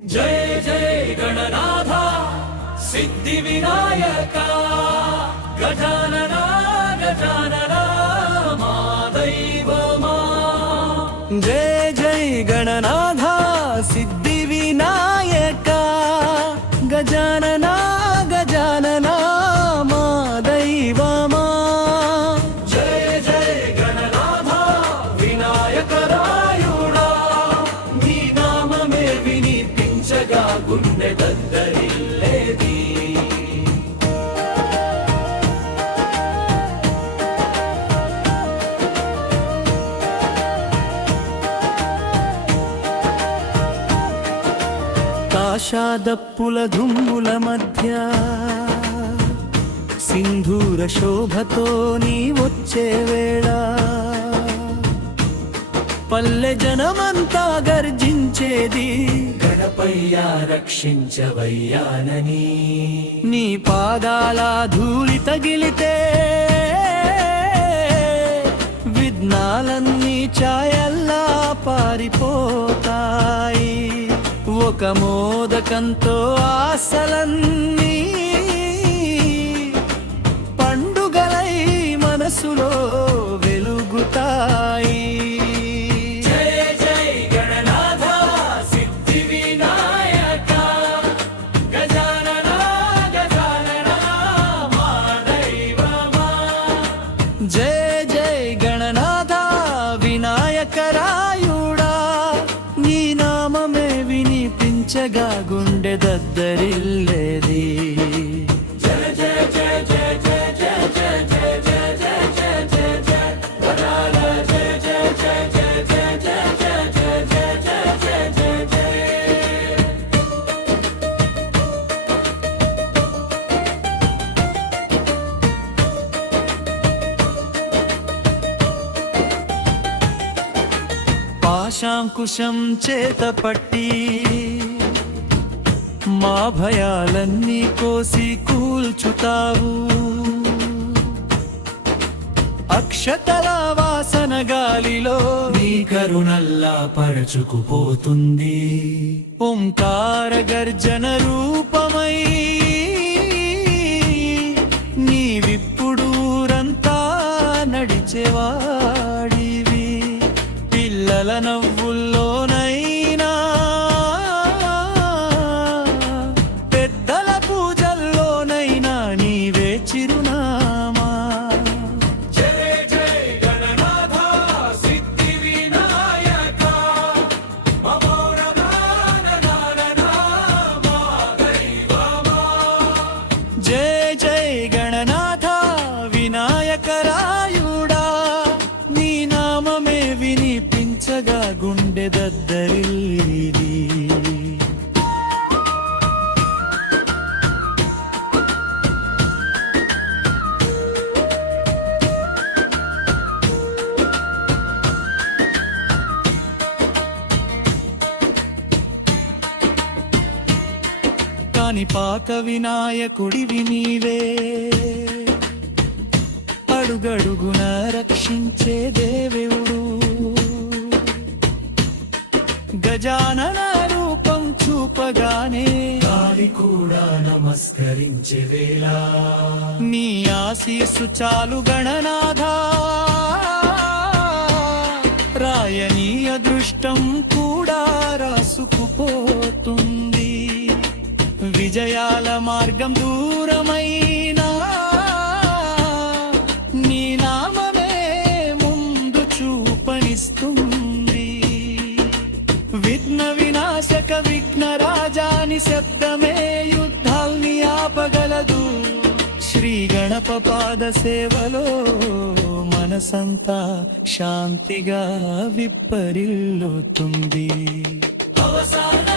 जय जय गणनाथ सिद्धि विनायक गजानना गजानना मा दैवमा जय जय గుండె దగ్గరిల్లేది. కాషాదప్పుల దుమ్ముల మధ్య సింధూర శోభతో నీ వచ్చే వేళ పల్లె జనమంతా గర్జించేది గణపయ్యా రక్షించవయ్యానని నీ పాదాల ధూళి తగిలితే విఘ్నాలన్నీ ఛాయల్లా పారిపోతాయి. ఒక మోదకంతో ఆశలన్నీ ದದ್ದರಿಲ್ಲದಿ पाशाकुशं चेतपट्टी మా భయాలన్నీ కోసి కూల్చుతావు. అక్షతల వాసన గాలిలో నీ కరుణల్లా పరచుకుపోతుంది. ఓంకార గర్జన రూపమై నీవిప్పుడూరంతా నడిచేవా? వినాయకరాయుడా నీ నామమే వినిపించగా గుండె దద్దరిల్లిది. కాని పాక వినాయకుడివి నీవే. అడుగడుగున రక్షించే దేవుడు. గజానన రూపం చూపగానే గాలి కూడా నమస్కరించే వేళ. నీ ఆశీస్సు చాలు గణనాథా. రాయని అదృష్టం కూడా రాసుకుపోతుంది. విజయాల మార్గం దూరమైనా శబ్దమే యుద్ధాల్ని ఆపగలదు. శ్రీ గణప పాద సేవలో మనసంతా శాంతిగా విప్పరిల్లుతుంది. అవసాన